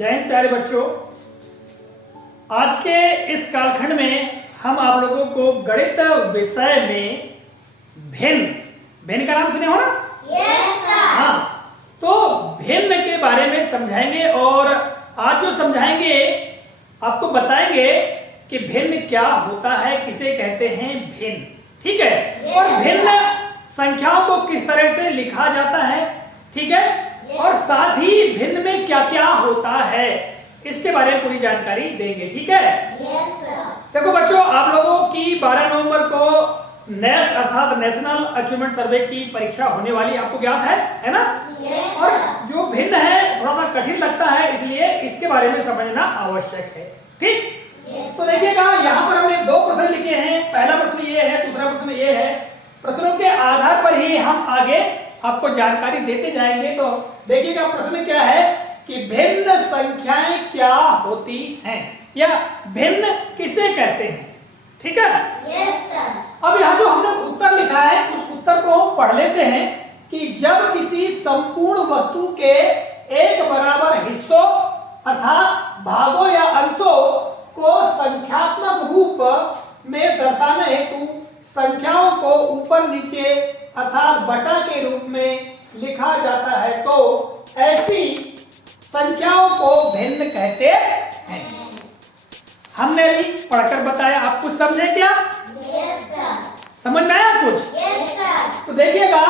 जय हिंद प्यारे बच्चों। आज के इस कालखंड में हम आप लोगों को गणित विषय में भिन्न का नाम सुने हो ना? Yes sir. हाँ, तो भिन्न के बारे में समझाएंगे और आज जो समझाएंगे आपको बताएंगे कि भिन्न क्या होता है, किसे कहते हैं भिन्न। ठीक है, और भिन्न संख्याओं को किस तरह से लिखा जाता है, ठीक है, और साथ ही भिन्न में क्या क्या होता है इसके बारे में पूरी जानकारी देंगे। ठीक है, यस सर। देखो बच्चों, आप लोगों की 12 नवंबर को नेस अर्थात नेशनल अचीवमेंट सर्वे की परीक्षा होने वाली आपको ज्ञात है ना? यस और सर। जो भिन्न है थोड़ा सा कठिन लगता है, इसलिए इसके बारे में समझना आवश्यक है। ठीक, तो देखिएगा यहाँ पर हमने दो प्रश्न लिखे हैं। पहला प्रश्न ये है, दूसरा प्रश्न ये है। प्रश्नों के आधार पर ही हम आगे आपको जानकारी देते जाएंगे। तो देखिएगा प्रश्न क्या है कि भिन्न संख्याएं क्या होती हैं या भिन्न किसे कहते हैं। ठीक है, यस सर। अब यहाँ जो हमने उत्तर लिखा है उस उत्तर को हम पढ़ लेते हैं कि जब किसी संपूर्ण वस्तु के एक बराबर हिस्सों अर्थात भागों या अंशों को संख्यात्मक रूप में दर्शाने हेतु संख्याओं को ऊपर नीचे अर्थात बटा के रूप में लिखा जाता है तो ऐसी संख्याओं को भिन्न कहते हैं। हमने भी पढ़कर बताया, आप कुछ समझे क्या? Yes sir. समझ में आया कुछ? Yes sir. तो देखिएगा,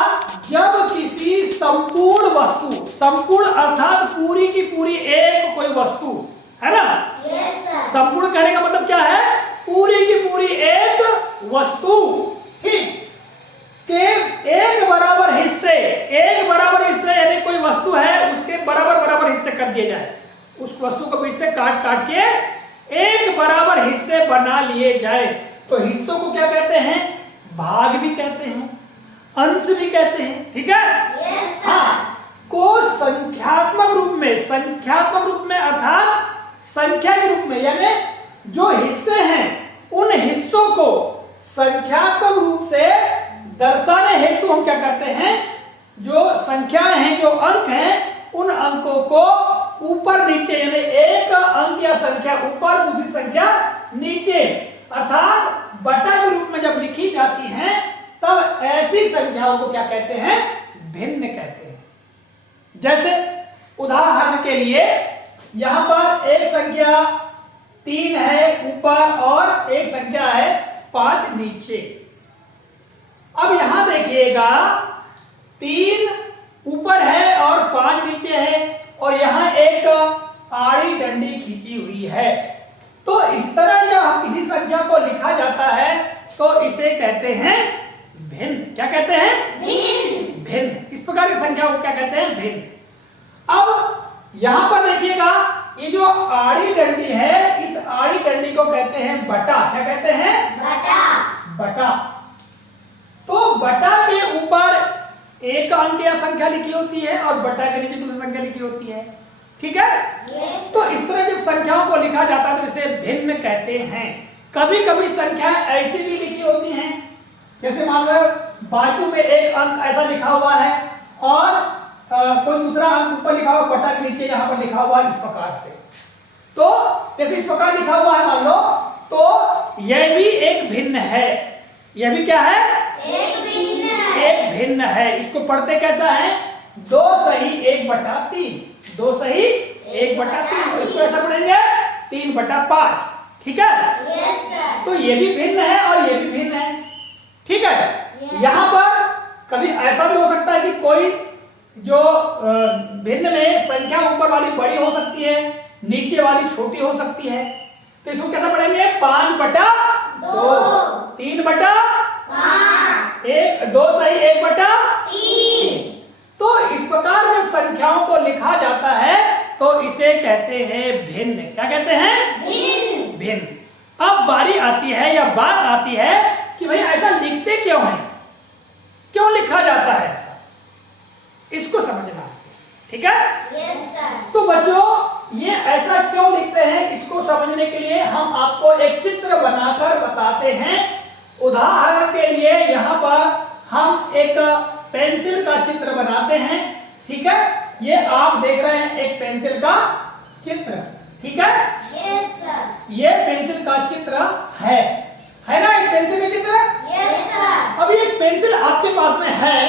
जब किसी संपूर्ण वस्तु, संपूर्ण अर्थात पूरी की पूरी एक कोई वस्तु है ना, यस सर। संपूर्ण कहने का मतलब क्या है? पूरी की पूरी एक वस्तु, ठीक, के एक बराबर हिस्से यानी कोई वस्तु है उसके बराबर हिस्से कर दिए जाए, उस वस्तु को बीच से काट के एक बराबर हिस्से बना लिए जाए तो हिस्सों को क्या कहते हैं? भाग भी कहते हैं, अंश भी कहते हैं। ठीक है, यस सर। हाँ, को संख्यात्मक रूप में अर्थात संख्या के रूप में, यानी जो हिस्से हैं उन हिस्सों को संख्यात्मक रूप से दर्शाने हेतु हम क्या करते हैं? जो संख्याएं हैं, जो अंक हैं, उन अंकों को ऊपर नीचे यानी एक अंक या संख्या ऊपर दूसरी संख्या नीचे अर्थात बटा के रूप में जब लिखी जाती हैं तब ऐसी संख्याओं को क्या कहते हैं? भिन्न कहते हैं। जैसे उदाहरण के लिए यहां पर एक संख्या 3 है ऊपर और एक संख्या है 5 नीचे। अब यहां देखिएगा 3 ऊपर है और 5 नीचे है और यहां एक आड़ी डंडी खींची हुई है। तो इस तरह जब किसी संख्या को लिखा जाता है तो इसे कहते हैं भिन्न। क्या कहते हैं? भिन्न। इस प्रकार की संख्या को क्या कहते हैं? भिन्न। अब यहां पर देखिएगा, ये जो आड़ी डंडी है, इस आड़ी डंडी को कहते हैं बटा। क्या कहते हैं? बटा। तो बटा के ऊपर एक अंक या संख्या लिखी होती है और बटा के नीचे दूसरी संख्या लिखी होती है। ठीक है, यस। तो इस तरह जब संख्याओं को लिखा जाता है तो इसे भिन्न कहते हैं। कभी कभी संख्याएं ऐसी भी लिखी होती हैं, जैसे मान लो बाजू में एक अंक ऐसा लिखा हुआ है और कोई दूसरा अंक ऊपर लिखा हुआ, बटा के नीचे यहाँ पर लिखा हुआ इस प्रकार से। तो जैसे इस प्रकार लिखा हुआ है मान लो, तो यह भी एक भिन्न है। यह भी क्या है? एक भिन्न है। इसको पढ़ते कैसा है? 2 सही 1/3। 2 सही 1/3। इसको ऐसा पढ़ेंगे 3/5। ठीक है, यस सर। तो ये भी भिन्न है और ये भी भिन्न है। ठीक है, यहाँ पर कभी ऐसा भी हो सकता है कि कोई जो भिन्न में संख्या ऊपर वाली बड़ी हो सकती है, नीचे वाली छोटी हो सकती है। तो इसको कैसा पढ़ेंगे? 5/2, 3/5, 2 सही 1/3। तो इस प्रकार जब संख्याओं को लिखा जाता है तो इसे कहते हैं भिन्न। क्या कहते हैं? भिन्न। अब बारी आती है या बात आती है कि भाई ऐसा लिखते क्यों है, क्यों लिखा जाता है ऐसा, इसको समझना है। ठीक है, यस सर। तो बच्चों ये ऐसा क्यों लिखते हैं, इसको समझने के लिए हम आपको एक चित्र बनाकर बताते हैं। उदाहरण के लिए यहाँ पर हम एक पेंसिल का चित्र बनाते हैं। ठीक है, ये आप देख रहे हैं एक पेंसिल का चित्र, ठीक है। Yes, sir. ये पेंसिल का चित्र है ना, एक पेंसिल का चित्र। Yes, sir. अब ये पेंसिल आपके पास में है।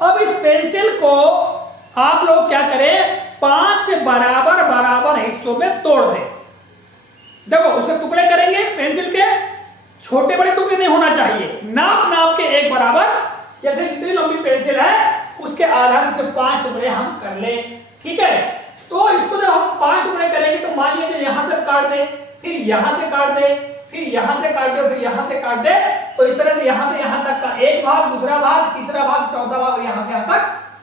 अब इस पेंसिल को आप लोग क्या करें, 5 बराबर बराबर हिस्सों में तोड़ दें। देखो उसके टुकड़े करेंगे पेंसिल के, छोटे बड़े टुकड़े नहीं होना चाहिए, नाप नाप के एक बराबर, जैसे जितनी लंबी पेंसिल है उसके आधार से 5 टुकड़े हम कर ले, ठीक है। तो इसको जब हम 5 टुकड़े करेंगे तो मान लीजिए यहां से काट दे, फिर यहां से काट दे, फिर यहां से काट दे, फिर यहां से काट दे, तो इस तरह से यहां से यहां तक का एक भाग, दूसरा भाग, तीसरा भाग, चौथा भाग, यहां से यहां तक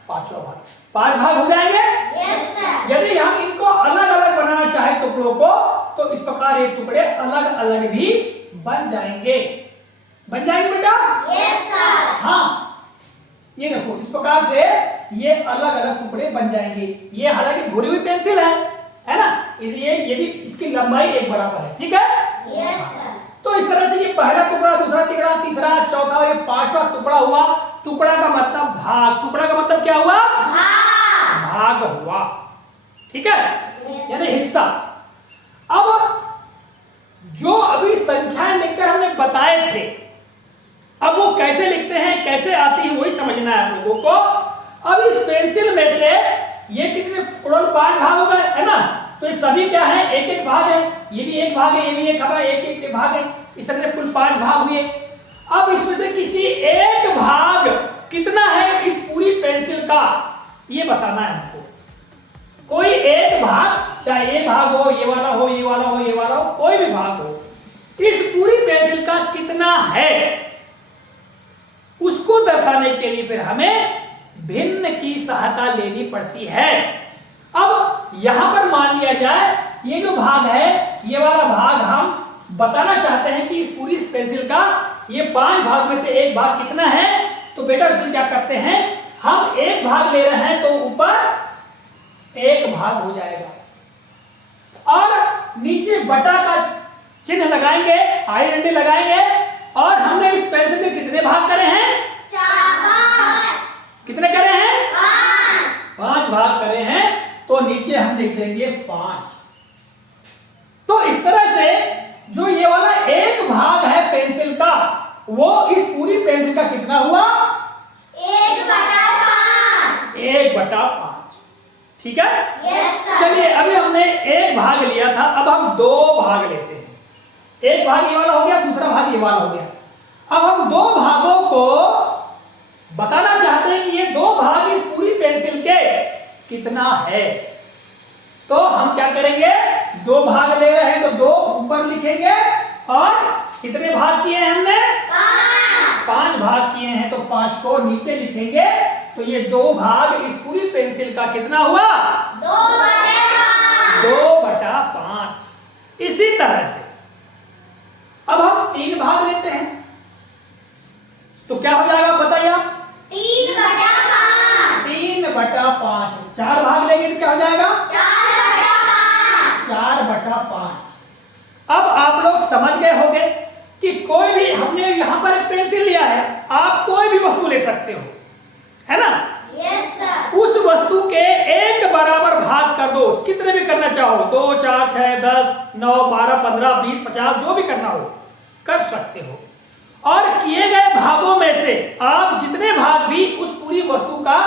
पांचवा भाग, 5 भाग हो जाएंगे। Yes, sir. यदि हम इनको अलग अलग बनाना चाहे टुकड़ों को, तो इस प्रकार ये टुकड़े अलग अलग भी बन जाएंगे बेटा। Yes, sir. हाँ, ये देखो इस प्रकार से ये अलग अलग टुकड़े बन जाएंगे। ये हालांकि घुरी हुई पेंसिल है ना, इसलिए यदि इसकी लंबाई एक बराबर है, ठीक है। Yes, sir. तो इस तरह से ये पहला टुकड़ा, दूसरा टुकड़ा, तीसरा, चौथा और ये 5वां टुकड़ा हुआ। टुकड़ा का मतलब भाग, टुकड़ा का मतलब क्या हुआ, भाग हुआ, ठीक है, यानी हिस्सा। अब जो अभी संख्याएं लिखकर हमने बताए थे, अब वो कैसे लिखते हैं, कैसे आती है, वही समझना है आप लोगों को। अब इस पेंसिल में से ये कितने टोटल 5 भाग हो गए, है ना, तो ये सभी क्या है, एक एक भाग है, ये भी एक भाग है, ये भी एक एक भाग है, इस तरह से कुल 5 भाग हुए। अब इसमें से किसी एक भाग कितना है इस पूरी पेंसिल का, ये बताना है हमको। कोई एक भाग, चाहे ये भाग हो, ये वाला हो, ये वाला हो, ये वाला हो, कोई भी भाग हो, इस पूरी पेंसिल का कितना है, उसको दर्शाने के लिए फिर हमें भिन्न की सहायता लेनी पड़ती है। अब यहां पर मान लिया जाए ये जो भाग है, ये वाला भाग हम बताना चाहते हैं कि इस पूरी पेंसिल का ये 5 भाग में से एक भाग कितना है, तो बेटा इसमें क्या करते हैं, हम एक भाग ले रहे हैं तो ऊपर एक भाग हो जाएगा और नीचे बटा का चिन्ह लगाएंगे, आई डंडे लगाएंगे, और हमने इस पेंसिल के कितने भाग करे हैं, 4 कितने करे हैं, 5 भाग करे हैं, तो नीचे हम लिख देंगे 5। तो इस तरह से जो ये वाला एक भाग है पेंसिल का, वो इस पूरी पेंसिल का कितना हुआ, 1/5। 1/5, ठीक है। Yes, sir. चलिए अभी हमने एक भाग लिया था, अब हम 2 भाग लेते हैं। एक भाग ये वाला हो गया, दूसरा भाग ये वाला हो गया। अब हम 2 भागों को बताना चाहते हैं कि ये 2 भाग इस पूरी पेंसिल के कितना है, तो हम क्या करेंगे, 2 भाग ले रहे हैं तो 2 ऊपर लिखेंगे, और कितने भाग किए हैं हमने, 5 भाग किए हैं तो 5 को नीचे लिखेंगे। तो ये 2 भाग इस पूरी पेंसिल का कितना हुआ, 2/5। इसी तरह से अब हम 3 भाग लेते हैं, तो क्या हो जाएगा बताइए आप, 3/5। 3/5। 4 भाग लेंगे तो क्या हो जाएगा, 4/5। 4/5। अब आप लोग समझ गए होंगे कि कोई भी, हमने यहां पर एक पेंसिल लिया है, आप कोई भी वस्तु ले सकते हो, है ना। Yes, sir. उस वस्तु के एक बराबर भाग कर दो, कितने भी करना चाहो, 2, 4, 6, 10, 9, 12, 15, 20, 50, जो भी करना हो कर सकते हो। और किए गए भागों में से आप जितने भाग भी उस पूरी वस्तु का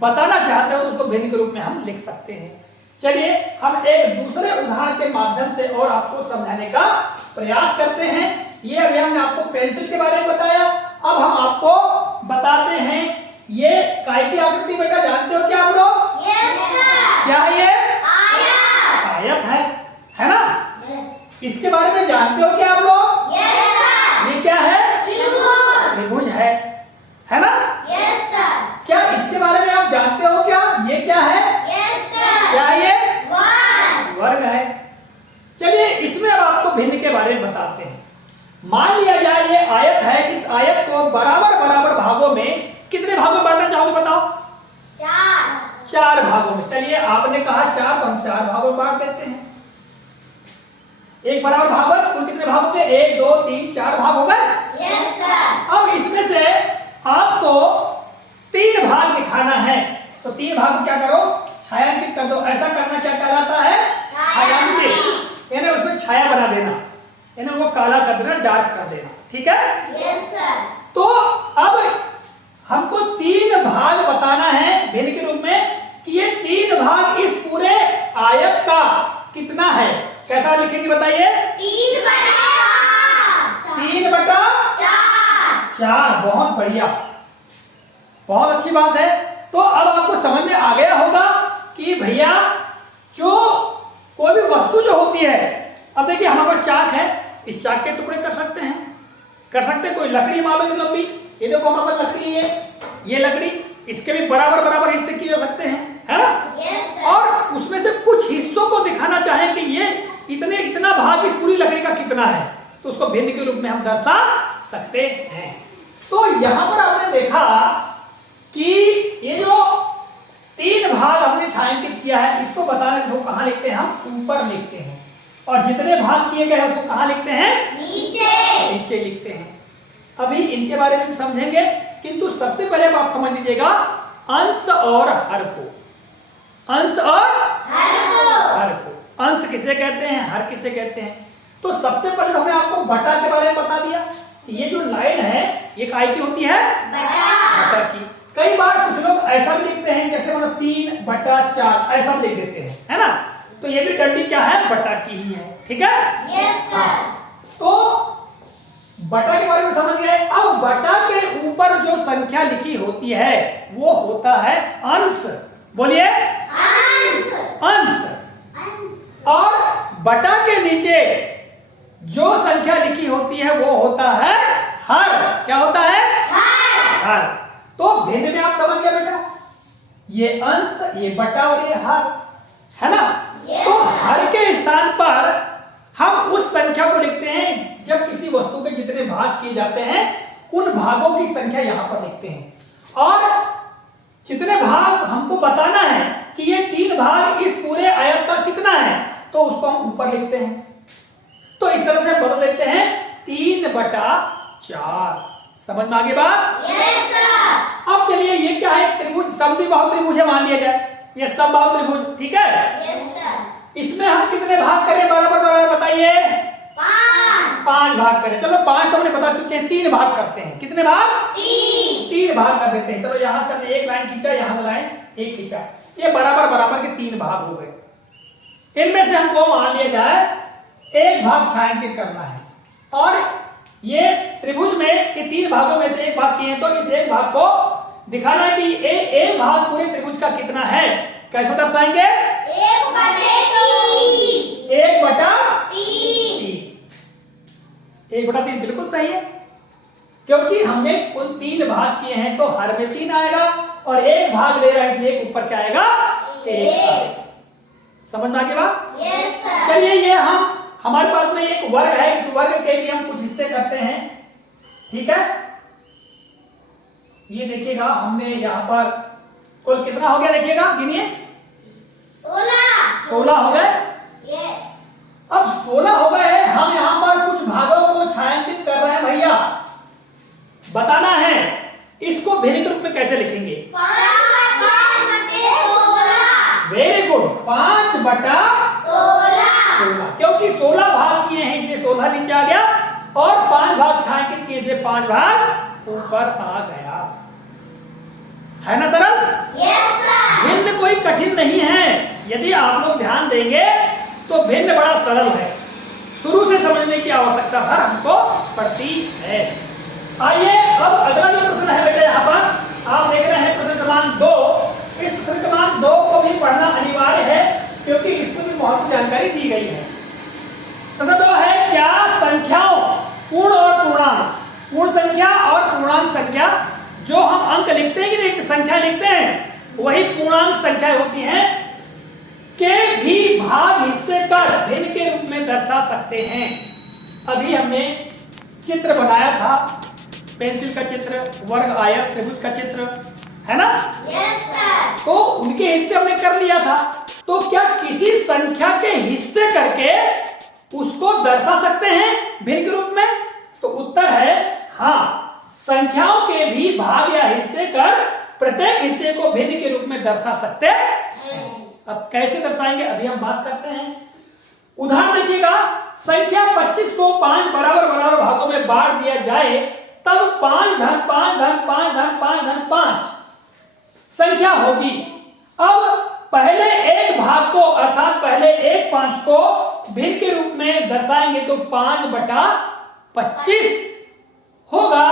बताना चाहते हो, उसको भिन्न के रूप में हम लिख सकते हैं। चलिए हम एक दूसरे उदाहरण के माध्यम से और आपको समझाने का प्रयास करते हैं। ये अभी हमने आपको पेंसिल के बारे में बताया, अब हम आपको बताते हैं ये काय की आकृति, बेटा जानते हो क्या आप लोग, Yes, sir. क्या है ये, आयत। आयत है ना। Yes. इसके बारे में जानते हो क्या आप लोग, Yes, sir. ये क्या है, त्रिभुज। त्रिभुज है ना। Yes, sir. क्या इसके बारे में आप जानते हो क्या, ये क्या है, Yes, sir. क्या है ये, One. वर्ग है। चलिए इसमें अब आपको भिन्न के बारे में बताते हैं। मान लिया जाए ये आयत है, इस आयत को बराबर बराबर भागों में कितने भागों में बांटना चाहोगे बताओ, 4. 4 भागों में। चलिए आपने कहा 4, तो हम 4 भागों में बांट देते हैं। एक बराबर भाग कुल कितने भाग हो गए, 1, 2, 3, 4 भाग हो गए। Yes, sir. अब इसमें से आपको 3 भाग दिखाना है, तो 3 भाग क्या करो, छायांकित कर दो। ऐसा करना क्या कहलाता है, छायांकित, यानी उसमें छाया बना देना, यानी वो काला कर देना, डार्क कर देना। ठीक है, यस सर। तो अब हमको 3 भाग बताना है भिन्न के रूप में कि ये 3 भाग इस पूरे आयत का कितना है। कैसा लिखेंगे बताइए? 3/4। बहुत बढ़िया, बहुत अच्छी बात है। तो अब आपको समझ में आ गया होगा कि भैया जो कोई भी वस्तु जो होती है, अब देखिए हमारे पास चाक है, इस चाक के टुकड़े कर सकते हैं, कोई लकड़ी मान लो लंबी, ये देखो हमारे पास लकड़ी है, ये लकड़ी, इसके भी बराबर हिस्से किए जा सकते हैं, है ना? yes, और उसमें से कुछ हिस्सों को दिखाना चाहें कि ये इतना भाग इस पूरी लकड़ी का कितना है, तो उसको भिन्न के रूप में हम दर्शा सकते हैं। तो यहां पर आपने देखा कि ये जो 3 भाग हमने छायांकित किया है, इसको बताने को कहां लिखते हैं? हम ऊपर लिखते हैं, और जितने भाग किए गए हैं उसको कहां लिखते हैं? नीचे लिखते हैं। अभी इनके बारे में समझेंगे, किंतु सबसे पहले आप समझ लीजिएगा अंश और हर को। अंश और हर को, अंश किसे कहते हैं, हर किसे कहते हैं? तो सबसे पहले तो हमने आपको बटा के बारे में बता दिया। ये जो लाइन है ये काय की होती है? बटा की। कई बार कुछ लोग ऐसा भी लिखते हैं जैसे मतलब 3/4 ऐसा लिख देते हैं, है ना? तो ये भी डंडी क्या है? बटा की ही है। ठीक है, यस सर। तो बटा के बारे में समझ गए। अब बटा के ऊपर जो संख्या लिखी होती है वो होता है अंश। बोलिए अंश। और बटा के नीचे जो संख्या लिखी होती है वो होता है हर। क्या होता है? हर। तो भिन्न में आप समझ गए बेटा, ये अंश, ये बटा और ये हर, है ना? yes, तो हर के स्थान पर हम उस संख्या को लिखते हैं जब किसी वस्तु के जितने भाग किए जाते हैं उन भागों की संख्या यहां पर लिखते हैं, और जितने भाग हमको बताना है कि ये 3 भाग इस पूरे आयत का कितना है, तो उसको हम ऊपर लिखते हैं। तो इस तरह से बदल देते हैं 3/4। समझ में आ गई बात? Yes sir. अब चलिए ये क्या है? त्रिभुज, समद्विबाहु त्रिभुज है, मान लिया जाए ये समबाहु त्रिभुज। ठीक है, यस सर। इसमें हम कितने भाग करें? बराबर बताइए। 5 भाग करें। चलो 5 तो हमने बता चुके हैं, 3 भाग करते हैं। कितने भाग? 3 भाग कर देते हैं। चलो यहां से एक लाइन खींचा, यहां से लाइन एक खींचा, ये बराबर के 3 भाग हो गए। इनमें से हमको मान लिया जाए 1 भाग छायांकित करना है, और ये त्रिभुज में ये 3 भागों में से 1 भाग किए हैं, तो इस 1 भाग को दिखाना है कि एक भाग पूरे त्रिभुज का कितना है। कैसे दर्शाएंगे? 1/3 बिल्कुल सही है, क्योंकि हमने कुल 3 भाग किए हैं, तो हर में 3 आएगा, और 1 भाग ले रहा है इसलिए ऊपर क्या आएगा? 1। समझ में आ गई बात? Yes sir. चलिए ये हमारे पास में एक वर्ग है, इस वर्ग के भी हम कुछ हिस्से करते हैं। ठीक है, ये देखिएगा हमने यहाँ पर कुल कितना हो गया, देखिएगा गिनिए। 16 हो गए। अब 16 हो गए, हम यहाँ पर कुछ भागों को छायांकित कर रहे हैं भैया। बताना है इसको भिन्न के रूप में कैसे लिखेंगे? 5/16। वेरी गुड, 5/16, क्योंकि 16 भाग किए हैं इसलिए 16 नीचे आ गया, और 5 भाग छायांकित किए इसलिए 5 भाग ऊपर आ गया। है ना सरल? Yes sir. भिन्न कोई कठिन नहीं है, यदि आप लोग ध्यान देंगे तो भिन्न बड़ा सरल है, शुरू से समझने की आवश्यकता हर हमको पड़ती है। आइए अब अगला जो प्रश्न है बेटा, यहाँ पर आप देख रहे हैं प्रश्न क्रमांक 2। इस प्रश्न क्रमांक 2 को भी पढ़ना अनिवार्य है, क्योंकि इसमें भी महत्वपूर्ण जानकारी दी गई है। प्रश्न 2 है, क्या संख्याओं पूर्ण और पूर्णांक, पूर्ण संख्या और पूर्णांक संख्या, जो हम अंक लिखते हैं कि संख्या लिखते हैं वही पूर्णांक संख्याएं होती हैं, के भी भाग हिस्से कर भिन्न के रूप में दर्शा सकते हैं। अभी हमने चित्र बनाया था, पेंसिल का चित्र, वर्ग, आयत, त्रिभुज का चित्र, है ना? Yes sir. तो उनके हिस्से हमने कर लिया था, तो क्या किसी संख्या के हिस्से करके उसको दर्शा सकते हैं भिन्न के रूप में? तो उत्तर है हाँ, संख्याओं के भी भाग या हिस्से कर प्रत्येक हिस्से को भिन्न के रूप में दर्शा सकते हैं। अब कैसे दर्शाएंगे अभी हम बात करते हैं। उदाहरण देखिएगा, संख्या 25 को 5 बराबर बराबर भागों में बांट दिया जाए तब 5 धन 5 धन 5 धन 5 धन 5 संख्या होगी। अब पहले एक भाग को अर्थात पहले एक 5 को भिन्न के रूप में दर्शाएंगे तो 5/25 होगा।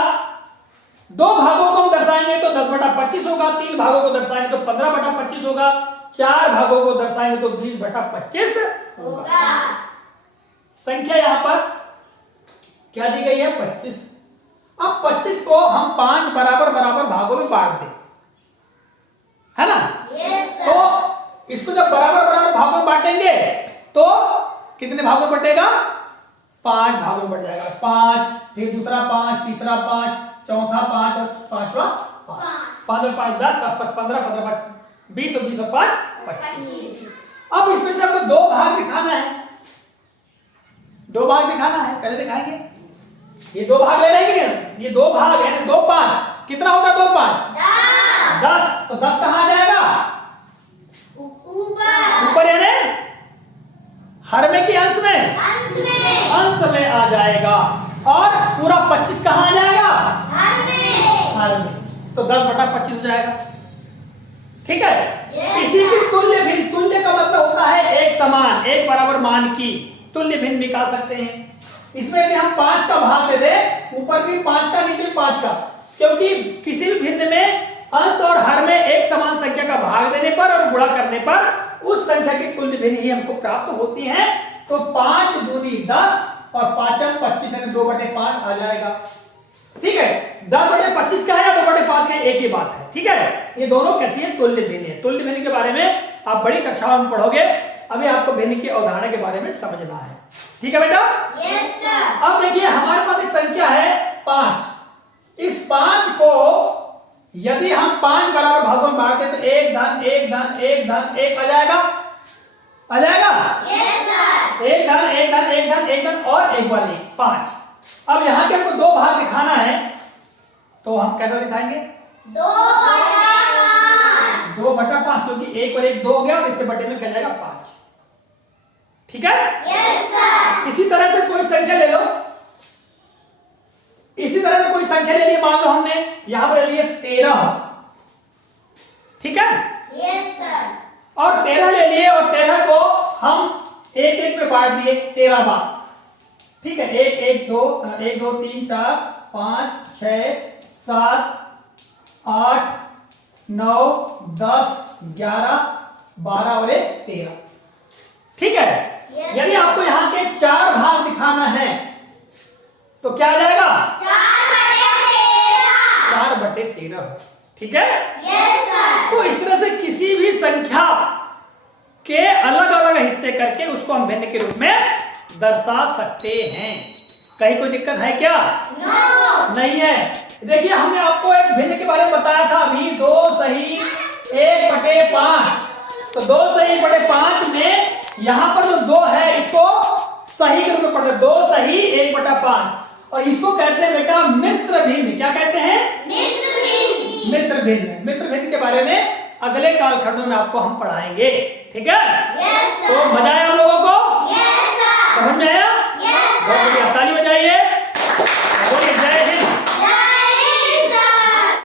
दो भागों को हम दर्शाएंगे तो 10/25 होगा, 3 भागों को दर्शाएंगे तो 15/25 होगा, 4 भागों को दर्शाएंगे तो 20/25 होगा। संख्या यहां पर क्या दी गई है? 25। अब 25 को हम 5 बराबर बराबर भागों में बांट दें, है ना? Yes, sir. तो इसको जब बराबर बराबर भागों में बांटेंगे तो कितने भागों में बटेगा? 5 भागों में बट जाएगा। 5, फिर दूसरा 5, तीसरा 5, चौथा 5 और पांचवा 5। 5 और 5 10, 10 5 15, 15 5 20 और 20 और 5 25। अब इसमें से आपको दो भाग दिखाना है, दो भाग दिखाना है। कैसे दिखाएंगे? ये दो भाग ले लेंगे, ये दो भाग है ना, 2 5 कितना होगा? 2 5 10। तो 10 कहां आ जाएगा? ऊपर यानी हर में कि अंश में? अंश में आ जाएगा। और पूरा 25 कहां आ जाएगा? हर में। तो 10/25 हो जाएगा। ठीक है। इसी की तुल्य भिन्न, तुल्य का मतलब होता है एक समान, एक बराबर मान की तुल्य भिन्न निकाल सकते हैं। इसमें भी हम 5 का भाग दे दें, ऊपर भी 5 का नीचे 5 का, क्योंकि किसी भिन्न में अंश और हर में एक समान संख्या का भाग देने पर और गुणा करने पर उस संख्या की तुल्य भिन्न ही हमको प्राप्त होती है। तो 5 दूनी 10 और 5 25 यानी 2/5 आ जाएगा। ठीक है। 10/25 का है या 2/5 का, एक ही बात है। ठीक है। ये दोनों कैसी है? तुल्य भिन्न है। तुल्य भिन्न के बारे में आप बड़ी कक्षाओं में पढ़ोगे, अभी आपको भिन्न की अवधारणा के बारे में समझना है। ठीक है बेटा? Yes, sir. अब देखिए हमारे पास एक संख्या है 5। इस 5 को यदि हम 5 बराबर भागों में बांटते तो 1 धन 1 धन 1 धन 1 आ जाएगा। आ जाएगा? Yes, sir. 1 धन 1 धन 1 धन 1 धन और 1 बार 1 5। अब यहां के हमको दो भाग दिखाना है, तो हम कैसा दिखाएंगे? 2/5. 2/5, क्योंकि 1 और 1 2 हो गया और इसके बटे में क्या जाएगा? 5। ठीक है। Yes, sir. इसी तरह से कोई संख्या ले लो, इसी तरह से कोई संख्या ले ली, मान लो हमने यहां पर ले लिया 13। ठीक है। Yes, sir. और 13 ले लिए और 13 को हम एक एक में बांट दिए 13 बार। ठीक है। 1 1 2 1 2 3 4 5 6 7 8 9 10 11 12 और 1 13। ठीक है। Yes, यदि आपको यहाँ के 4 भाग दिखाना है तो क्या आ जाएगा? 4/13। ठीक है। Yes, sir. तो इस तरह से किसी भी संख्या के अलग अलग हिस्से करके उसको हम भिन्न के रूप में दर्शा सकते हैं। कहीं कोई दिक्कत है क्या? No. नहीं है। देखिए हमने आपको एक भिन्न के बारे में बताया था अभी, 2 सही 1/5। तो 2 सही 1/5 में यहां पर जो 2 है इसको सही के रूप में पढ़ते हैं। 2 सही 1/5 और इसको कहते हैं बेटा मिश्र भिन्न। क्या कहते हैं? मिश्र भिन्न। मिश्र भिन्न के बारे में अगले कालखंडों में आपको हम पढ़ाएंगे। ठीक है। Yes, sir. तो मजा आया आप लोगों को? Yes, sir. समझ में आया?